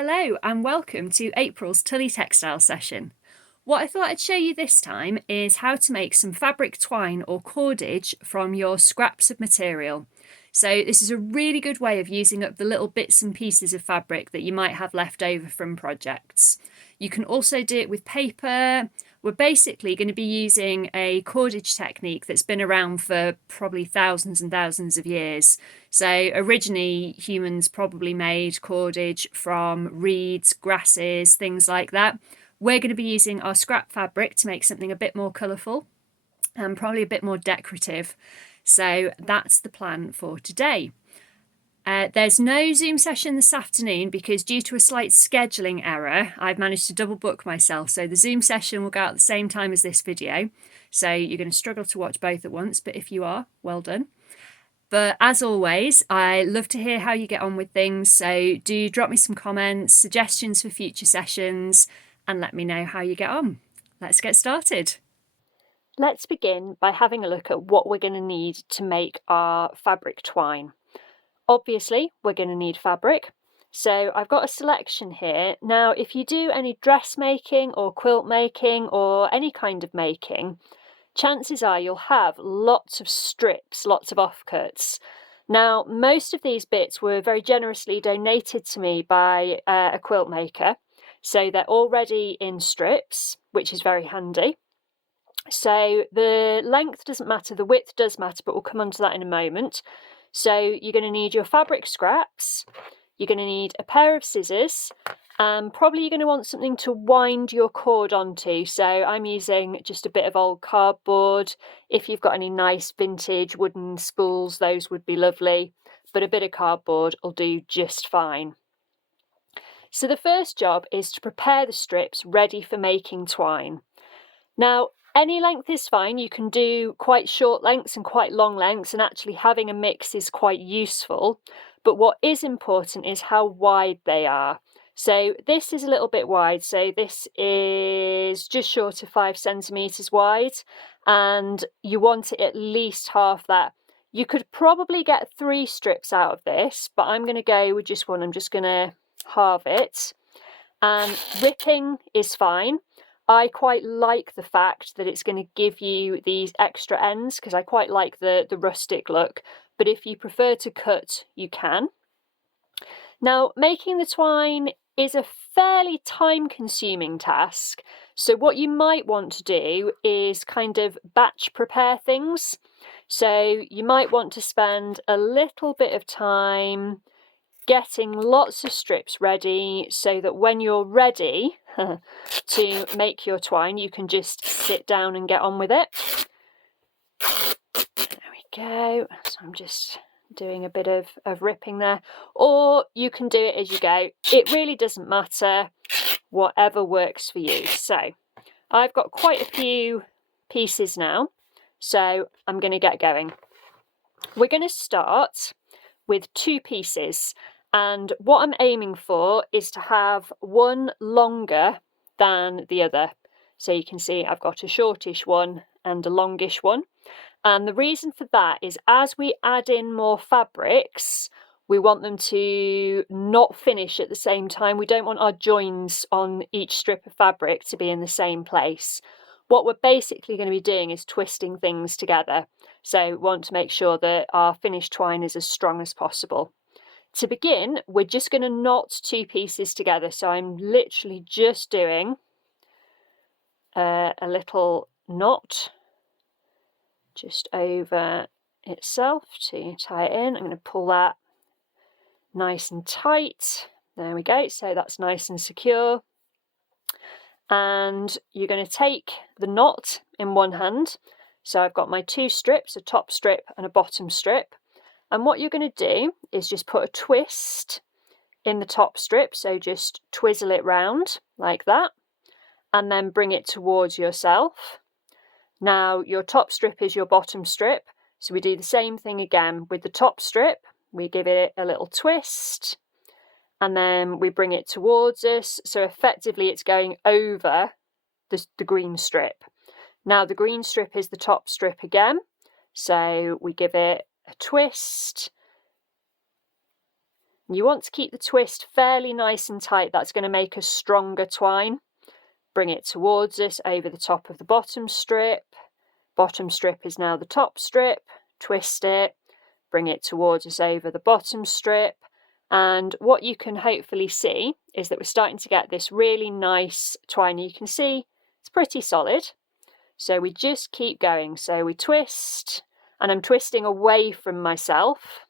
Hello and welcome to April's Tullie Textile session. What I thought I'd show you this time is how to make some fabric twine or cordage from your scraps of material. So this is a really good way of using up the little bits and pieces of fabric that you might have left over from projects. You can also do it with paper. We're basically going to be using a cordage technique that's been around for probably thousands and thousands of years. So originally humans probably made cordage from reeds, grasses, things like that. We're going to be using our scrap fabric to make something a bit more colourful and probably a bit more decorative. So that's the plan for today. There's no Zoom session this afternoon because due to a slight scheduling error, I've managed to double book myself. So the Zoom session will go out at the same time as this video. So you're going to struggle to watch both at once, but if you are, well done. But as always, I love to hear how you get on with things. So do drop me some comments, suggestions for future sessions, and let me know how you get on. Let's get started. Let's begin by having a look at what we're going to need to make our fabric twine. Obviously, we're going to need fabric. So I've got a selection here. Now, if you do any dressmaking or quilt making or any kind of making, chances are you'll have lots of strips, lots of offcuts. Now, most of these bits were very generously donated to me by a quilt maker. So they're already in strips, which is very handy. So the length doesn't matter, the width does matter, but we'll come on to that in a moment. So you're going to need your fabric scraps, you're going to need a pair of scissors, and probably you're going to want something to wind your cord onto. So I'm using just a bit of old cardboard. If you've got any nice vintage wooden spools, those would be lovely, but a bit of cardboard will do just fine. So the first job is to prepare the strips ready for making twine. Now, any length is fine. You can do quite short lengths and quite long lengths, and actually having a mix is quite useful. But what is important is how wide they are. So this is a little bit wide. So this is just short of 5 centimetres wide, and you want it at least half that. You could probably get 3 strips out of this, but I'm going to go with just one. I'm just going to halve it. And ripping is fine. I quite like the fact that it's going to give you these extra ends because I quite like the rustic look, but if you prefer to cut, you can. Now, making the twine is a fairly time-consuming task, so what you might want to do is kind of batch prepare things. So you might want to spend a little bit of time getting lots of strips ready so that when you're ready to make your twine, you can just sit down and get on with it. There we go. So I'm just doing a bit of ripping there. Or you can do it as you go. It really doesn't matter, whatever works for you. So I've got quite a few pieces now, so I'm going to get going. We're going to start with 2 pieces. And what I'm aiming for is to have one longer than the other. So you can see I've got a shortish one and a longish one. And the reason for that is as we add in more fabrics, we want them to not finish at the same time. We don't want our joins on each strip of fabric to be in the same place. What we're basically going to be doing is twisting things together. So we want to make sure that our finished twine is as strong as possible. To begin, we're just going to knot 2 pieces together. So I'm literally just doing a little knot just over itself to tie it in. I'm going to pull that nice and tight. There we go. So that's nice and secure. And you're going to take the knot in one hand. So I've got my 2 strips, a top strip and a bottom strip. And what you're going to do is just put a twist in the top strip. So just twizzle it round like that and then bring it towards yourself. Now your top strip is your bottom strip. So we do the same thing again with the top strip. We give it a little twist and then we bring it towards us. So effectively it's going over the green strip. Now the green strip is the top strip again. So we give it a twist. You want to keep the twist fairly nice and tight. That's going to make a stronger twine. Bring it towards us over the top of the bottom strip. Bottom strip is now the top strip. Twist it. Bring it towards us over the bottom strip. And what you can hopefully see is that we're starting to get this really nice twine. You can see it's pretty solid. So we just keep going. So we twist, and I'm twisting away from myself,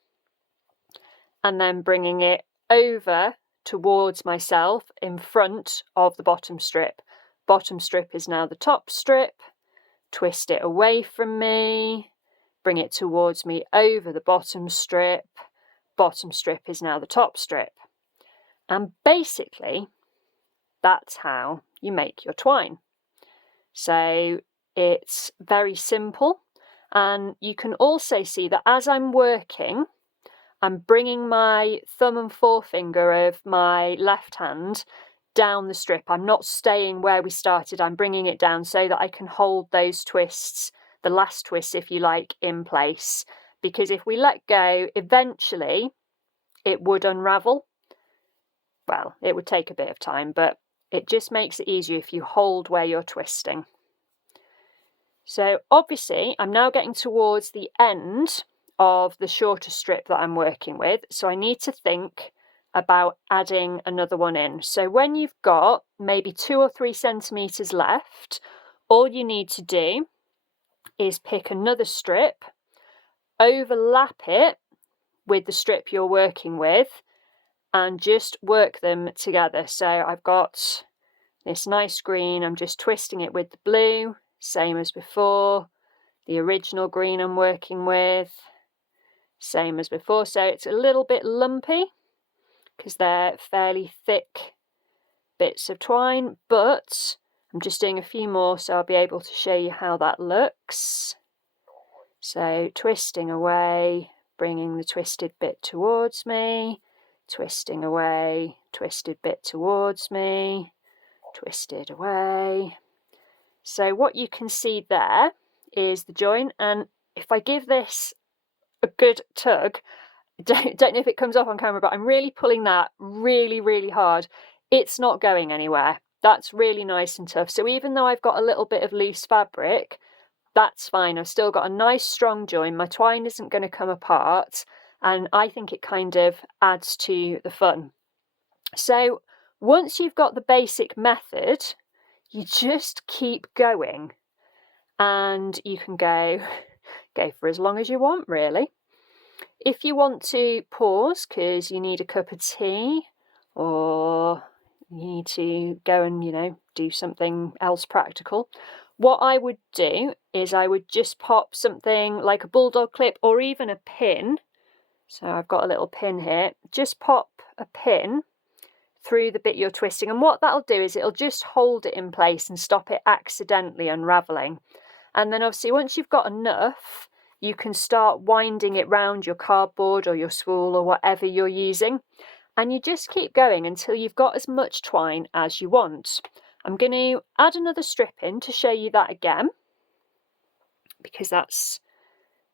and then bringing it over towards myself in front of the bottom strip. Bottom strip is now the top strip. Twist it away from me, bring it towards me over the bottom strip. Bottom strip is now the top strip. And basically, that's how you make your twine. So it's very simple. And you can also see that as I'm working, I'm bringing my thumb and forefinger of my left hand down the strip. I'm not staying where we started. I'm bringing it down so that I can hold those twists, the last twist, if you like, in place. Because if we let go, eventually it would unravel. Well, it would take a bit of time, but it just makes it easier if you hold where you're twisting. So obviously, I'm now getting towards the end of the shorter strip that I'm working with. So I need to think about adding another one in. So when you've got maybe 2 or 3 centimetres left, all you need to do is pick another strip, overlap it with the strip you're working with, and just work them together. So I've got this nice green, I'm just twisting it with the blue, same as before. The original green I'm working with, same as before. So it's a little bit lumpy because they're fairly thick bits of twine, but I'm just doing a few more so I'll be able to show you how that looks. So twisting away, bringing the twisted bit towards me, twisting away, twisted bit towards me, twisted away. So what you can see there is the join, and if I give this a good tug, don't know if it comes off on camera, but I'm really pulling that really hard. It's not going anywhere. That's really nice and tough. So even though I've got a little bit of loose fabric, that's fine. I've still got a nice strong join. My twine isn't going to come apart, and I think it kind of adds to the fun. So once you've got the basic method, you just keep going, and you can go for as long as you want, really. If you want to pause because you need a cup of tea, or you need to go and, do something else practical, what I would do is I would just pop something like a bulldog clip or even a pin. So I've got a little pin here. Just pop a pin through the bit you're twisting, and what that'll do is it'll just hold it in place and stop it accidentally unraveling. And then obviously once you've got enough, you can start winding it round your cardboard or your spool or whatever you're using, and you just keep going until you've got as much twine as you want. I'm going to add another strip in to show you that again, because that's,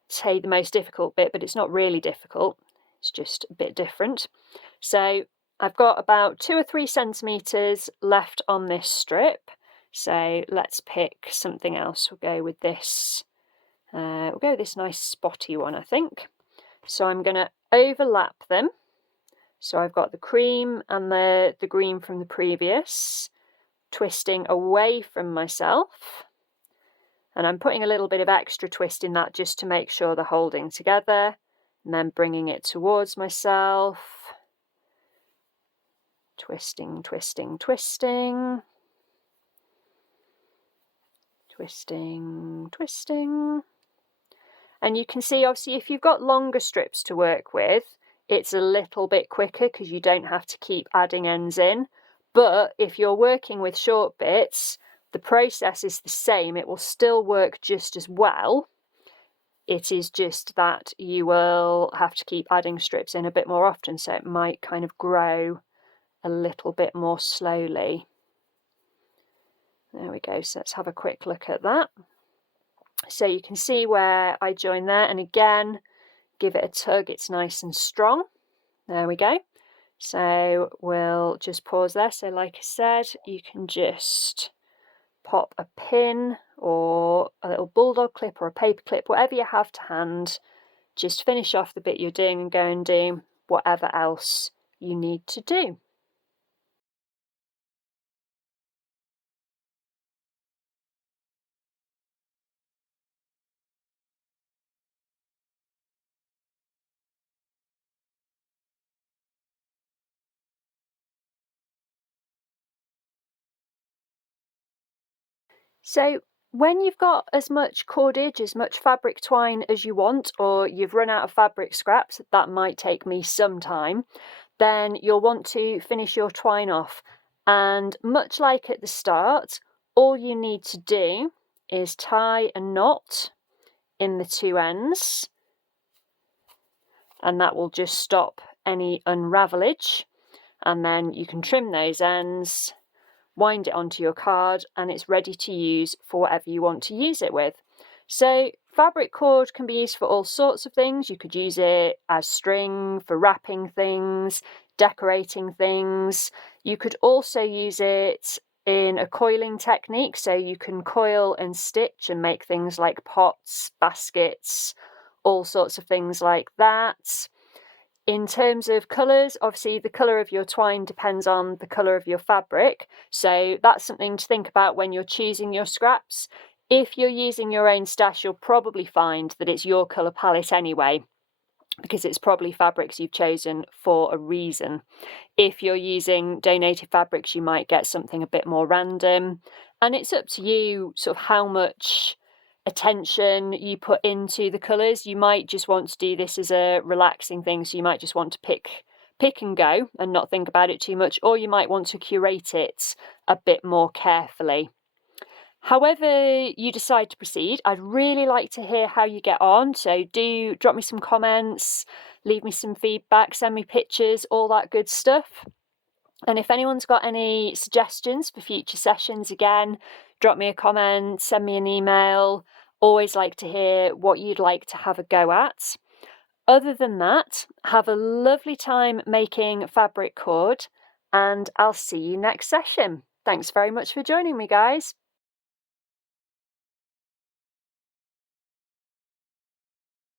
say, the most difficult bit, but it's not really difficult, it's just a bit different. So I've got about 2 or 3 centimetres left on this strip, so let's pick something else. We'll go with this. We'll go with this nice spotty one, I think. So I'm going to overlap them. So I've got the cream and the green from the previous, twisting away from myself. And I'm putting a little bit of extra twist in that just to make sure they're holding together. And then bringing it towards myself. Twisting, twisting, twisting. Twisting, twisting. And you can see, obviously, if you've got longer strips to work with, it's a little bit quicker because you don't have to keep adding ends in. But if you're working with short bits, the process is the same. It will still work just as well. It is just that you will have to keep adding strips in a bit more often, so it might kind of grow a little bit more slowly. There we go. So let's have a quick look at that. So you can see where I join there, and again, give it a tug, it's nice and strong. There we go. So we'll just pause there. So like I said, you can just pop a pin or a little bulldog clip or a paper clip, whatever you have to hand. Just finish off the bit you're doing and go and do whatever else you need to do. So when you've got as much cordage, as much fabric twine as you want, or you've run out of fabric scraps, that might take me some time, then you'll want to finish your twine off. And much like at the start, all you need to do is tie a knot in the two ends, and that will just stop any unravelage. And then you can trim those ends, wind it onto your card, and it's ready to use for whatever you want to use it with. So fabric cord can be used for all sorts of things. You could use it as string for wrapping things, decorating things. You could also use it in a coiling technique, so you can coil and stitch and make things like pots, baskets, all sorts of things like that. In terms of colours, obviously the colour of your twine depends on the colour of your fabric, so that's something to think about when you're choosing your scraps. If you're using your own stash, you'll probably find that it's your colour palette anyway, because it's probably fabrics you've chosen for a reason. If you're using donated fabrics, you might get something a bit more random, and it's up to you sort of how much attention you put into the colours. You might just want to do this as a relaxing thing, so you might just want to pick and go and not think about it too much, or you might want to curate it a bit more carefully. However you decide to proceed, I'd really like to hear how you get on, so do drop me some comments, leave me some feedback, send me pictures, all that good stuff. And if anyone's got any suggestions for future sessions, again, drop me a comment, send me an email. Always like to hear what you'd like to have a go at. Other than that, have a lovely time making fabric cord, and I'll see you next session. Thanks very much for joining me, guys.